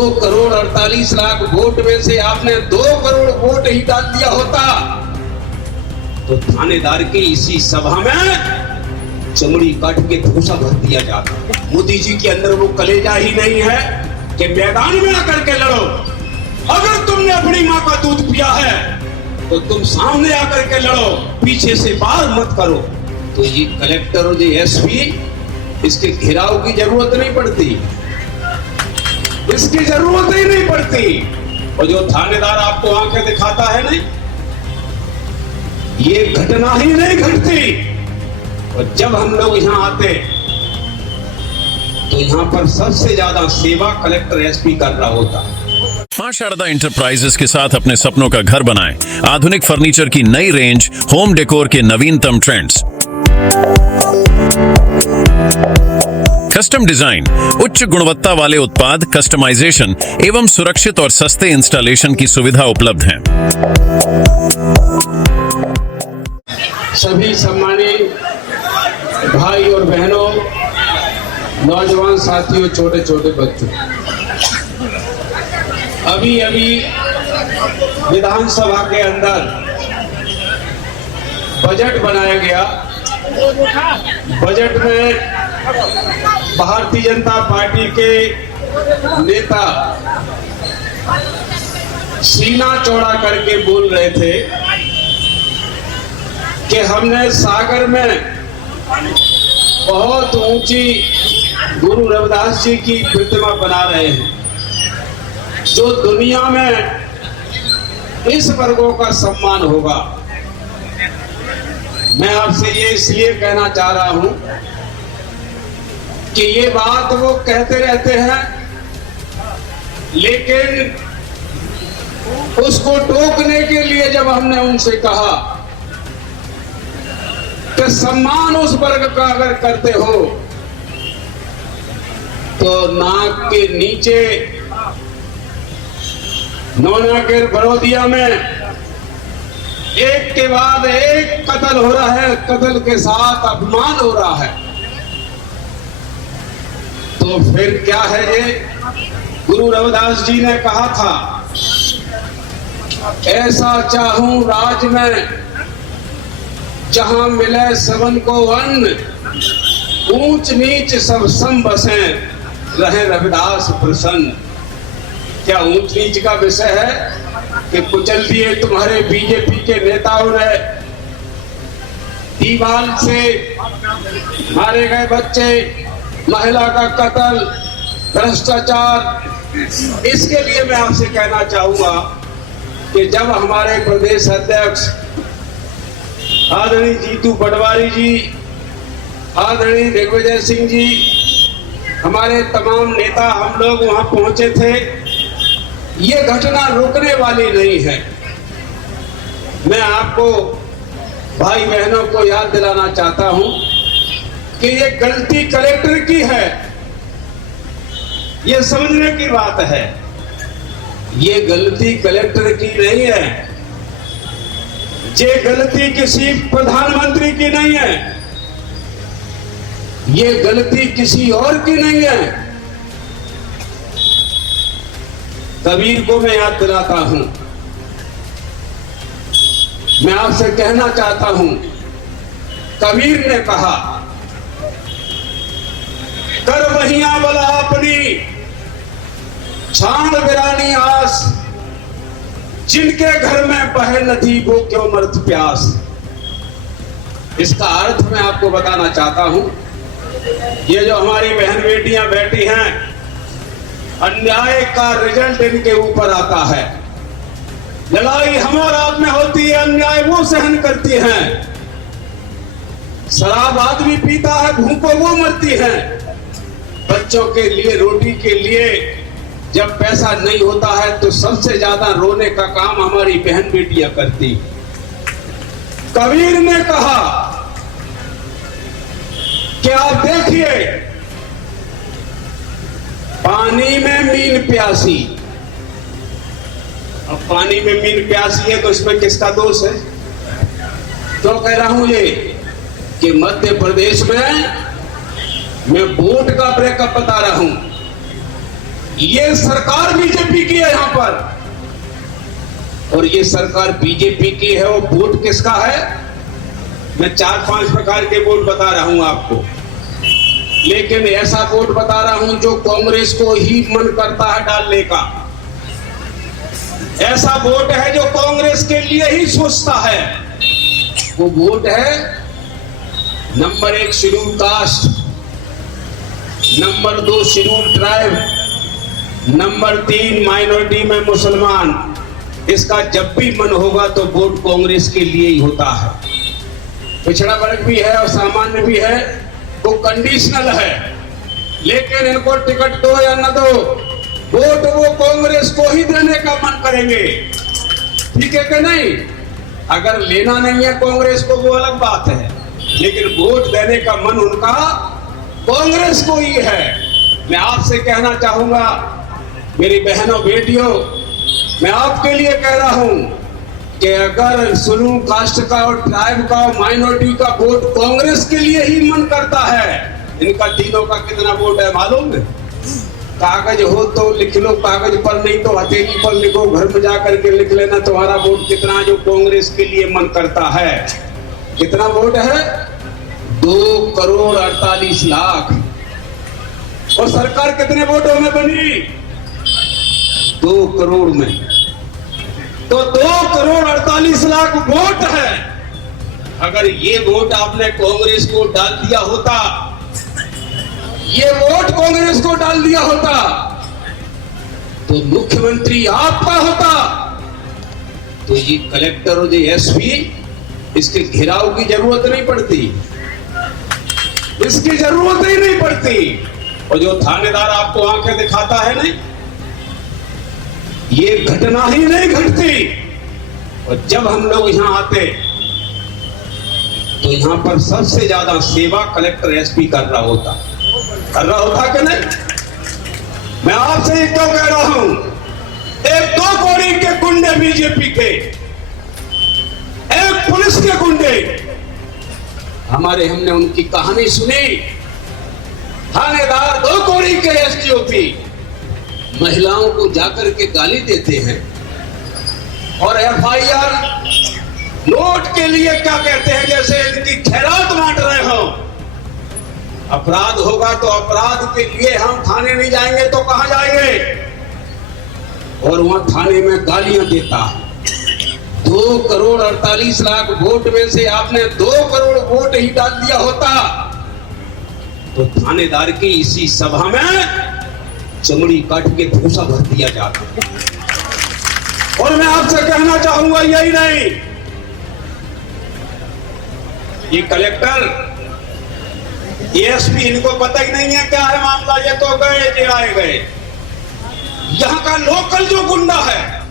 2,48,00,000 vote में से आपने 2 करोड़ वोट ही डाल दिया होता तो थानेदार की इसी सभा में चमड़ी काट के भूसा भर दिया जाता। मोदी जी के अंदर वो कलेजा ही नहीं है कि मैदान में आकर के लड़ो। अगर तुमने अपनी माँ का दूध पिया है तो तुम सामने आकर के लड़ो, पीछे से बाहर मत करो। तो ये कलेक्टर और ये एसपी, इसके घेराव की जरूरत नहीं पड़ती, इसकी जरूरत ही नहीं पड़ती। और जो थानेदार आपको आंखें दिखाता है नहीं, ये घटना ही नहीं घटती। और जब हम लोग यहाँ आते तो यहाँ पर सबसे ज्यादा सेवा कलेक्टर एसपी कर रहा होता। मां शारदा इंटरप्राइजेस के साथ अपने सपनों का घर बनाएं। आधुनिक फर्नीचर की नई रेंज, होम डेकोर के नवीनतम ट्रेंड्स, कस्टम डिजाइन, उच्च गुणवत्ता वाले उत्पाद, कस्टमाइजेशन एवं सुरक्षित और सस्ते इंस्टॉलेशन की सुविधा उपलब्ध है। सभी सम्मानित भाई और बहनों, नौजवान साथियों, छोटे छोटे बच्चों, अभी अभी विधानसभा के अंदर बजट बनाया गया। बजट में भारतीय जनता पार्टी के नेता सीना चौड़ा करके बोल रहे थे कि हमने सागर में बहुत ऊंची गुरु रविदास जी की प्रतिमा बना रहे हैं, जो दुनिया में इस वर्गों का सम्मान होगा। मैं आपसे ये इसलिए कहना चाह रहा हूं कि ये बात वो कहते रहते हैं, लेकिन उसको टोकने के लिए जब हमने उनसे कहा कि सम्मान उस वर्ग का अगर करते हो तो नाक के नीचे नौना के बड़ौदिया में एक के बाद एक कत्ल हो रहा है, कत्ल के साथ अपमान हो रहा है, तो फिर क्या है? ये गुरु रविदास जी ने कहा था, ऐसा चाहूं राज में जहां मिले सबन को अन्न, ऊंच नीच सब सम बसे, रहे रविदास प्रसन्न। क्या ऊंच नीच का विषय है कि कुचल दिए तुम्हारे बीजेपी के नेताओं ने, दीवार से मारे गए बच्चे, महिला का कत्ल, भ्रष्टाचार। इसके लिए मैं आपसे कहना चाहूंगा कि जब हमारे प्रदेश अध्यक्ष आदरणीय जीतू पटवारी जी, आदरणीय दिग्विजय सिंह जी, हमारे तमाम नेता, हम लोग वहां पहुंचे थे, ये घटना रुकने वाली नहीं है। मैं आपको भाई बहनों को याद दिलाना चाहता हूं कि ये गलती कलेक्टर की है, ये समझने की बात है। ये गलती कलेक्टर की नहीं है, ये गलती किसी प्रधानमंत्री की नहीं है, ये गलती किसी और की नहीं है। कबीर को मैं याद दिलाता हूं, मैं आपसे कहना चाहता हूं, कबीर ने कहा, कर वहिया बला अपनी छाण बिरानी आस, जिनके घर में बहे नदी वो क्यों मरत प्यास। इसका अर्थ मैं आपको बताना चाहता हूं, ये जो हमारी बहन बेटियां बैठी हैं, अन्याय का रिजल्ट इनके ऊपर आता है। लड़ाई हम और आप में होती है, अन्याय वो सहन करती हैं। शराब आदमी पीता है, भूखों वो मरती हैं। बच्चों के लिए, रोटी के लिए जब पैसा नहीं होता है तो सबसे ज्यादा रोने का काम हमारी बहन बेटियां करती। कबीर ने कहा कि आप देखिए, पानी में मीन प्यासी। अब पानी में मीन प्यासी है तो इसमें किसका दोष है? तो कह रहा हूं ये कि मध्य प्रदेश में मैं वोट का ब्रेकअप बता रहा हूं। ये सरकार बीजेपी की है यहां पर, और ये सरकार बीजेपी की है। वो वोट किसका है? मैं 4-5 प्रकार के वोट बता रहा हूं आपको, लेकिन ऐसा वोट बता रहा हूं जो कांग्रेस को ही मन करता है डालने का। ऐसा वोट है जो कांग्रेस के लिए ही सोचता है। वो वोट है number 1 schedule caste, number 2 schedule tribe, number 3 minority में मुसलमान। इसका जब भी मन होगा तो वोट कांग्रेस के लिए ही होता है। पिछड़ा वर्ग भी है और सामान्य भी है, वो कंडीशनल है, लेकिन इनको टिकट दो या न दो, वोट वो कांग्रेस को ही देने का मन करेंगे। ठीक है कि नहीं? अगर लेना नहीं है कांग्रेस को वो अलग बात है, लेकिन वोट देने का मन उनका कांग्रेस को ही है। मैं आपसे कहना चाहूंगा मेरी बहनों बेटियों, मैं आपके लिए कह रहा हूं कि अगर शेड्यूल कास्ट का और ट्राइब का और माइनॉरिटी का वोट कांग्रेस के लिए ही मन करता है, इनका तीनों का कितना वोट है मालूम है? कागज हो तो लिख लो, कागज पर नहीं तो हथेली पर लिखो, घर में जाकर के लिख लेना तुम्हारा वोट कितना जो कांग्रेस के लिए मन करता है। कितना वोट है? 2,48,00,000। और सरकार कितने वोटों में बनी? 2 करोड़ में। तो 2,48,00,000 वोट है। अगर ये वोट आपने कांग्रेस को डाल दिया होता, ये वोट कांग्रेस को डाल दिया होता, तो मुख्यमंत्री आपका होता, तो ये कलेक्टर और ये एसपी इसके घेराव की जरूरत नहीं पड़ती, इसकी जरूरत ही नहीं पड़ती। और जो थानेदार आपको आंखें दिखाता है नहीं, ये घटना ही नहीं घटती। और जब हम लोग यहां आते तो यहां पर सबसे ज्यादा सेवा कलेक्टर एसपी कर रहा होता कि नहीं? मैं आपसे ये क्यों कह रहा हूं? एक 2 कौड़ी के गुंडे बीजेपी के, एक पुलिस के गुंडे, हमने उनकी कहानी सुनी। थानेदार 2 कौड़ी के एसडीओपी महिलाओं को जाकर के गाली देते हैं और एफआईआर नोट के लिए क्या कहते हैं, जैसे इनकी खैरात बांट रहे हो। अपराध होगा तो अपराध के लिए हम थाने नहीं जाएंगे तो कहां जाएंगे? और वहां थाने में गालियां देता है। 2,48,00,000 वोट में से आपने 2 करोड़ वोट ही डाल दिया होता तो थानेदार की इसी सभा में चमड़ी काट के भूसा भर दिया जाता। और मैं आपसे कहना चाहूंगा यही नहीं, ये कलेक्टर, एसपी, इनको पता ही नहीं है क्या है मामला। ये तो गए ये आए गए। यहां का लोकल जो गुंडा है,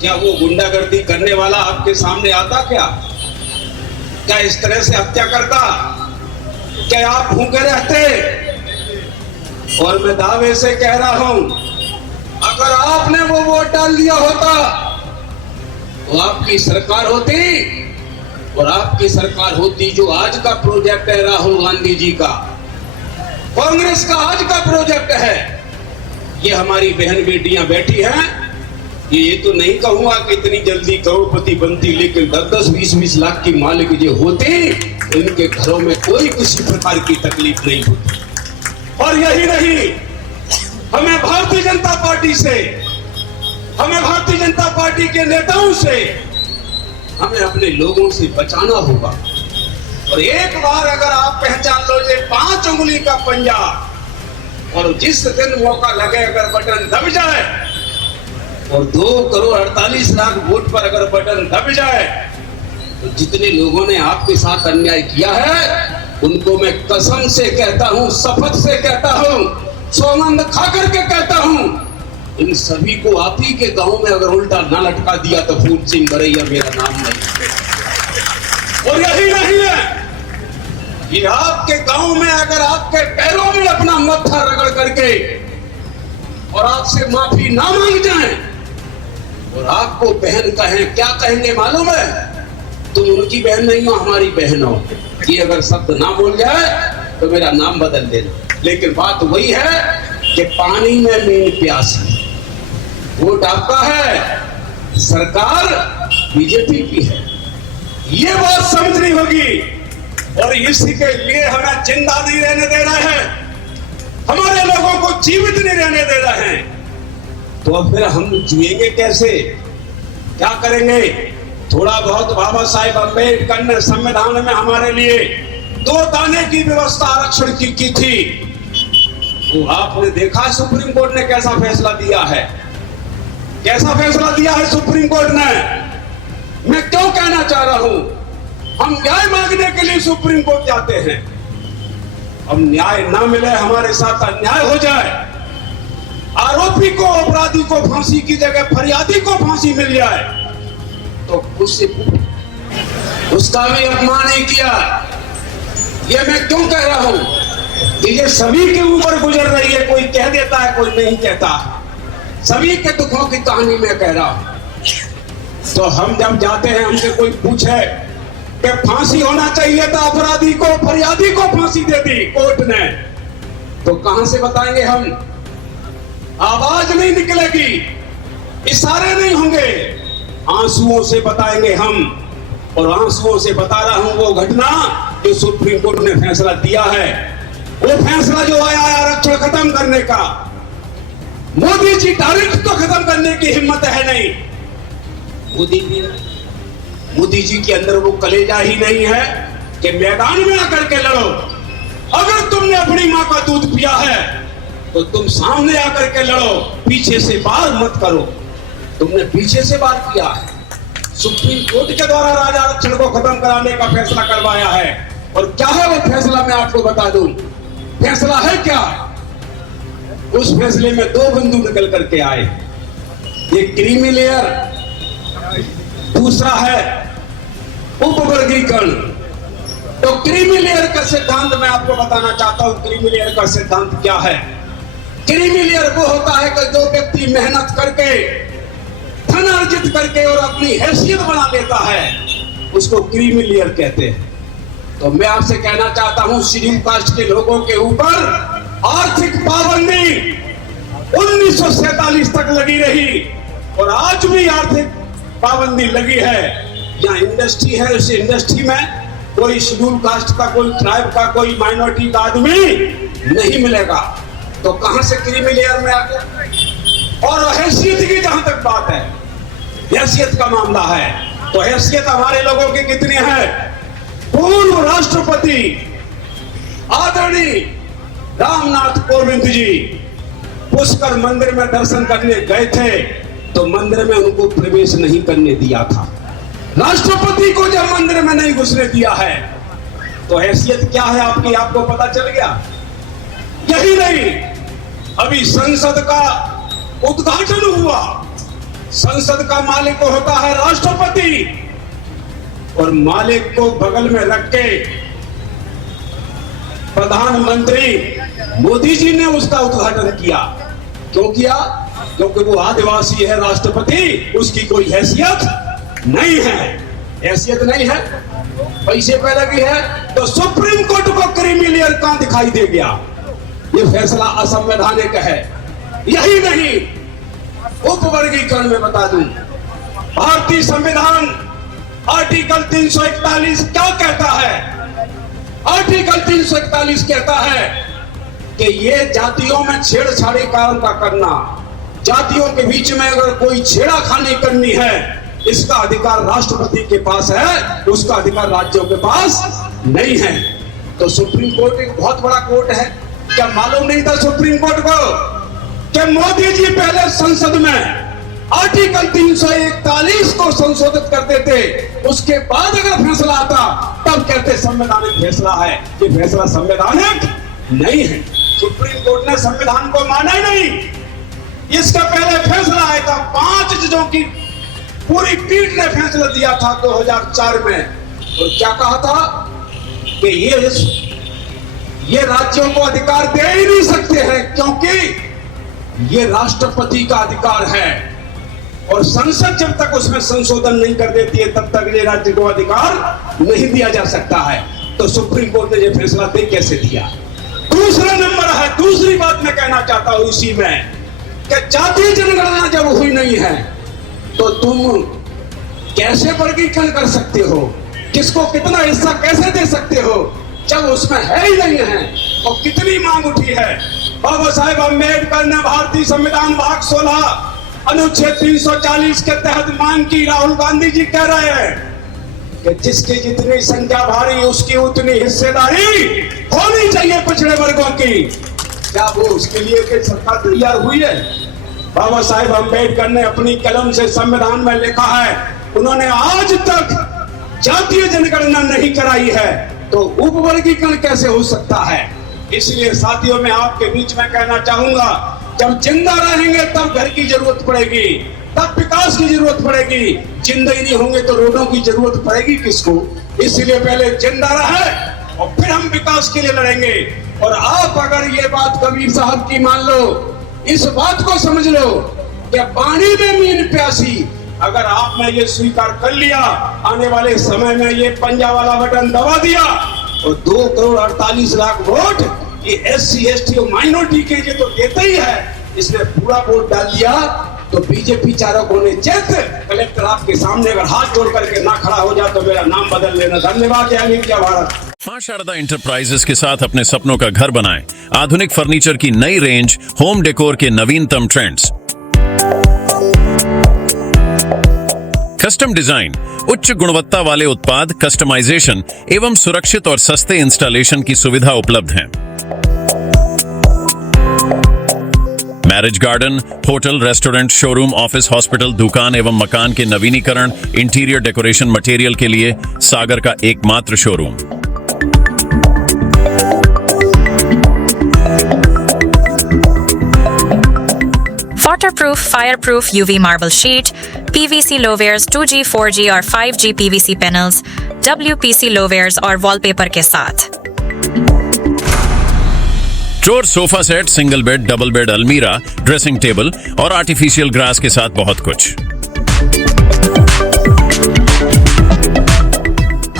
क्या वो गुंडागर्दी करने वाला आपके सामने आता? क्या इस तरह से हत्या करता? क्या आप भूखे रहते? और मैं दावे से कह रहा हूं, अगर आपने वो वोट डाल दिया होता तो आपकी सरकार होती, और आपकी सरकार होती जो आज का प्रोजेक्ट है राहुल गांधी जी का, कांग्रेस का आज का प्रोजेक्ट है। ये हमारी बहन बेटियां बैठी हैं, ये तो नहीं कहूंगा कि इतनी जल्दी करोड़पति बनती, लेकिन 10-20 लाख की मालिक जो होते, इनके घरों में कोई किसी प्रकार की तकलीफ नहीं होती। और यही नहीं, हमें भारतीय जनता पार्टी से, हमें भारतीय जनता पार्टी के नेताओं से, हमें अपने लोगों से बचाना होगा। और एक बार अगर आप पहचान लो ये 5 उंगली का पंजा, और जिस दिन मौका लगे अगर बटन दब जाए, और 2,48,00,000 वोट पर अगर बटन दब जाए, तो जितने लोगों ने आपके साथ अन्याय किया है उनको मैं कसम से कहता हूं, शपथ से कहता हूं, सौगंध खा करके कहता हूं, इन सभी को आप ही के गांव में अगर उल्टा ना लटका दिया तो फूल सिंह बरैया मेरा नाम नहीं। और यही नहीं है, ये आपके गांव में अगर आपके पैरों में अपना मत्था रगड़ करके और आपसे माफी ना मांग जाए और आपको बहन कहें, क्या कहेंगे मालूम है? तुम उनकी बहन नहीं हो, हमारी बहन हो। ये अगर शब्द ना बोल जाए तो मेरा नाम बदल देना। लेकिन बात वही है कि पानी में मीन प्यासी। वोट आपका है, सरकार बीजेपी की है, ये बात समझनी होगी। और इसी के लिए हमें जिंदा नहीं रहने दे रहे हैं, हमारे लोगों को जीवित नहीं रहने दे रहे हैं। तो अब फिर हम जिएंगे कैसे, क्या करेंगे? थोड़ा बहुत बाबा साहेब अम्बेडकर ने संविधान में हमारे लिए 2 दाने की व्यवस्था आरक्षण की थी। तो आपने देखा सुप्रीम कोर्ट ने कैसा फैसला दिया है, कैसा फैसला दिया है सुप्रीम कोर्ट ने। मैं क्यों कहना चाह रहा हूं, हम न्याय मांगने के लिए सुप्रीम कोर्ट जाते हैं। अब न्याय ना मिले, हमारे साथ अन्याय हो जाए, आरोपी को, अपराधी को फांसी की जगह फरियादी को फांसी मिल जाए, तो उसका भी अपमान नहीं किया। ये मैं क्यों कह रहा हूं कि ये सभी के ऊपर गुजर रही है, कोई कह देता है कोई नहीं कहता, सभी के दुखों की कहानी मैं कह रहा हूं। तो हम जब जाते हैं, हमसे कोई पूछे कि फांसी होना चाहिए था अपराधी को, फरियादी को फांसी दे दी कोर्ट ने, तो कहां से बताएंगे हम? आवाज नहीं निकलेगी, इशारे नहीं होंगे, आंसुओं से बताएंगे हम। और आंसुओं से बता रहा हूं वो घटना जो सुप्रीम कोर्ट ने फैसला दिया है, वो फैसला जो आया आरक्षण खत्म करने का। मोदी जी डायरेक्ट तो खत्म करने की हिम्मत है नहीं, मोदी जी के अंदर वो कलेजा ही नहीं है कि मैदान में आकर के लड़ो। अगर तुमने अपनी मां का दूध पिया है तो तुम सामने आकर के लड़ो, पीछे से वार मत करो। तुमने पीछे से वार किया है, सुप्रीम कोर्ट के द्वारा राज्य आरक्षण को खत्म कराने का फैसला करवाया है। और क्या है वो फैसला, मैं आपको बता दूं। फैसला है क्या? उस फैसले में 2 बिंदु निकल करके आए, एक क्रीमी लेयर, दूसरा है उपवर्गीकरण। तो क्रीमी लेयर का सिद्धांत मैं आपको बताना चाहता हूं। क्रीमी लेयर का सिद्धांत क्या है? क्रीमी लेयर वो होता है कि जो व्यक्ति मेहनत करके, धन अर्जित करके और अपनी हैसियत बना लेता है, उसको क्रीमी लेयर कहते हैं। तो मैं आपसे कहना चाहता हूं, शेड्यूल कास्ट के लोगों के ऊपर आर्थिक पाबंदी 1947 तक लगी रही और आज भी आर्थिक पाबंदी लगी है। यहाँ इंडस्ट्री है, उस इंडस्ट्री में कोई शेड्यूल कास्ट का, कोई ट्राइब का, कोई माइनॉरिटी का आदमी नहीं मिलेगा। तो कहां से क्रीमी लेयर में आ गया? और हैसियत की जहां तक बात है, हैसियत का मामला है, तो हैसियत हमारे लोगों की कितनी है? पूर्व राष्ट्रपति आदरणीय रामनाथ कोविंद जी पुष्कर मंदिर में दर्शन करने गए थे, तो मंदिर में उनको प्रवेश नहीं करने दिया था। राष्ट्रपति को जब मंदिर में नहीं घुसने दिया है, तो हैसियत क्या है आपकी, आपको पता चल गया। यही नहीं, अभी संसद का उद्घाटन हुआ। संसद का मालिक होता है राष्ट्रपति, और मालिक को बगल में रख के प्रधानमंत्री मोदी जी ने उसका उद्घाटन किया। क्यों किया? क्योंकि वो आदिवासी है राष्ट्रपति, उसकी कोई हैसियत नहीं है, हैसियत नहीं है, पैसे पे लगी है। तो सुप्रीम कोर्ट को क्रीमी लेयर कहां दिखाई दे गया? ये फैसला असंवैधानिक है। यही नहीं, उपवर्गीकरण में बता दूं, भारतीय संविधान आर्टिकल 341 क्या कहता है? आर्टिकल 341 कहता है कि ये जातियों में छेड़छाड़ी काम का करना, जातियों के बीच में अगर कोई छेड़ाखानी करनी है, इसका अधिकार राष्ट्रपति के पास है, उसका अधिकार राज्यों के पास नहीं है। तो सुप्रीम कोर्ट एक बहुत बड़ा कोर्ट है। क्या मालूम नहीं था सुप्रीम कोर्ट को कि मोदी जी पहले संसद में आर्टिकल 341 को संशोधित करते थे, उसके बाद अगर फैसला आता तब कहते संवैधानिक फैसला है। ये फैसला संवैधानिक नहीं है। सुप्रीम कोर्ट ने संविधान को माना ही नहीं। इसका पहले फैसला आया था, 5 जजों की पूरी पीठ ने फैसला दिया था 2004 में। और क्या कहा था कि ये राज्यों को अधिकार दे ही नहीं सकते हैं, क्योंकि ये राष्ट्रपति का अधिकार है और संसद जब तक उसमें संशोधन नहीं कर देती है तब तक ये राज्य को अधिकार नहीं दिया जा सकता है। तो सुप्रीम कोर्ट ने ये फैसला दे कैसे दिया? दूसरा नंबर है, दूसरी बात मैं कहना चाहता हूं इसी में कि जातीय जनगणना जब हुई नहीं है तो तुम कैसे वर्गीकरण कर सकते हो, किसको कितना हिस्सा कैसे दे सकते हो जब उसमें है ही नहीं है। और कितनी मांग उठी है। बाबा साहेब अम्बेडकर ने भारतीय संविधान भाग 16 अनुच्छेद 340 के तहत मांग की। राहुल गांधी जी कह रहे हैं कि जिसकी जितनी संख्या भारी उसकी उतनी हिस्सेदारी होनी चाहिए पिछड़े वर्गों की। क्या वो उसके लिए कोई सरकार तैयार हुई है? बाबा साहेब अम्बेडकर ने अपनी कलम से संविधान में लिखा है, उन्होंने आज तक जातीय जनगणना नहीं कराई है, तो उपवर्गीकरण कैसे हो सकता है? इसलिए साथियों मैं आपके बीच में कहना चाहूंगा, जब जिंदा रहेंगे तब घर की जरूरत पड़ेगी, तब विकास की जरूरत पड़ेगी। जिंदा ही नहीं होंगे तो रोडों की जरूरत पड़ेगी किसको? इसलिए पहले जिंदा रहे और फिर हम विकास के लिए लड़ेंगे। और आप अगर ये बात कबीर साहब की मान लो, इस बात को समझ लो कि पानी में मीन प्यासी, अगर आपने ये स्वीकार कर लिया, आने वाले समय में ये पंजा वाला बटन दबा दिया और 2 करोड़ 48 लाख वोट ये SC ST और माइनॉरिटी के लिए तो देते ही है, इसने पूरा वोट डाल दिया तो बीजेपी चारों कोने चेत। कलेक्टर आपके सामने अगर हाथ जोड़ करके ना खड़ा हो जाए तो मेरा नाम बदल लेना। धन्यवाद। क्या भारत। मां शारदा इंटरप्राइजेस के साथ अपने सपनों का घर बनाएं। आधुनिक फर्नीचर की नई रेंज, होम डेकोर के नवीनतम ट्रेंड्स, कस्टम डिजाइन, उच्च गुणवत्ता वाले उत्पाद, कस्टमाइजेशन एवं सुरक्षित और सस्ते इंस्टॉलेशन की सुविधा उपलब्ध है। Marriage garden, hotel, restaurant, showroom, office, hospital, दुकान एवं मकान के नवीनीकरण, इंटीरियर डेकोरेशन मटेरियल के लिए सागर का एकमात्र showroom. Waterproof, fireproof UV marble sheet, PVC lowares 2G, 4G और 5G PVC panels, WPC lowares और wallpaper के साथ। Drawer, sofa set, single bed, double bed, अलमीरा, ड्रेसिंग टेबल और आर्टिफिशियल ग्रास के साथ बहुत कुछ।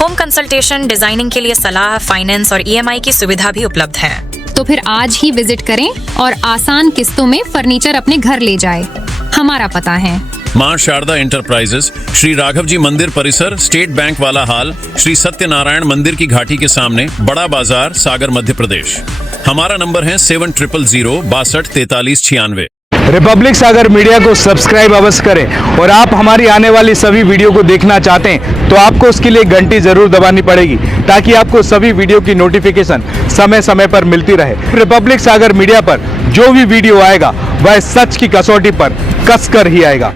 होम कंसल्टेशन, डिजाइनिंग के लिए सलाह, फाइनेंस और EMI की सुविधा भी उपलब्ध है। तो फिर आज ही विजिट करें और आसान किस्तों में फर्नीचर अपने घर ले जाएं। हमारा पता है मां शारदा इंटरप्राइजेस, श्री राघव जी मंदिर परिसर, स्टेट बैंक वाला हाल, श्री सत्यनारायण मंदिर की घाटी के सामने, बड़ा बाजार, सागर, मध्य प्रदेश। हमारा नंबर है 7000 62 43 96। रिपब्लिक सागर मीडिया को सब्सक्राइब अवश्य करें और आप हमारी आने वाली सभी वीडियो को देखना चाहते हैं तो आपको उसके लिए घंटी जरूर दबानी पड़ेगी ताकि आपको सभी वीडियो की नोटिफिकेशन समय समय पर मिलती रहे। रिपब्लिक सागर मीडिया पर जो भी वीडियो आएगा वह सच की कसौटी पर कसकर ही आएगा।